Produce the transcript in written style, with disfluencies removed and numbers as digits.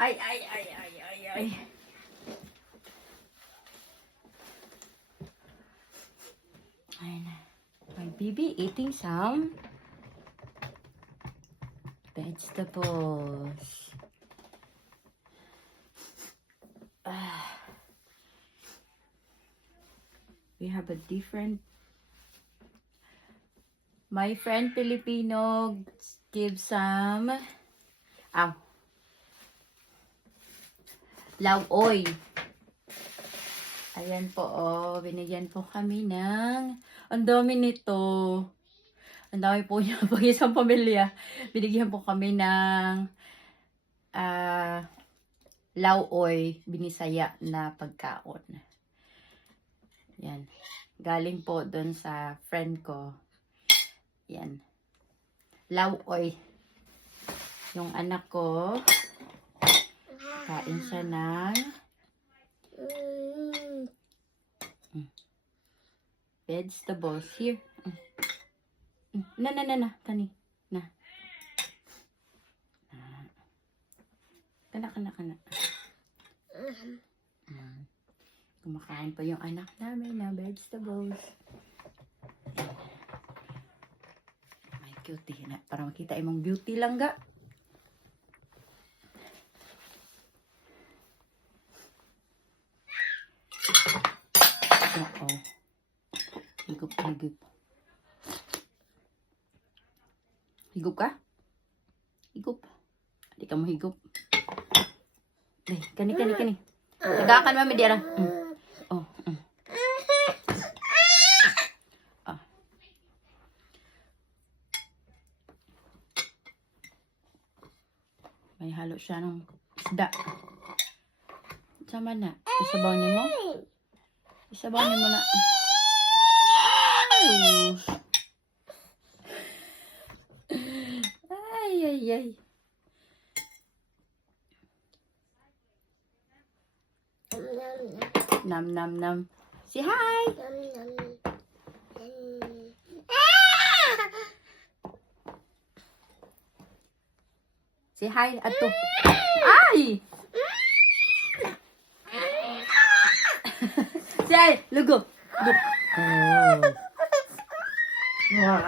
Ay, ay, ay, ay, ay, ay. Ayan na. My baby eating some vegetables. We have a different. My friend Filipino gives some lauoy. Ayan po, oh. Binigyan po kami ng ang dami nito. Ang dami po niya pag isang pamilya. Binigyan po kami ng lauoy, binisaya na pagkaon. Yan. Galing po doon sa friend ko. Yan. Lauoy. Yung anak ko, kain siya ng vegetables. Here. Na. Kani. Na. Kana. Kumakain pa yung anak namin na vegetables. My cutie. Para makita imong beauty lang ga. Oo. Higup. Higup ka? Higup. Hindi ka mahigup. Eh, kani. Tagakan mami di arang. Oh. May halo siya ng isda. Sama na. Isabaw niyo mo? Isabaw niyo mo na. Ay. Nam. Say hi. Say hi ato. Ay. Say hi. Lugo. Oh. Wow.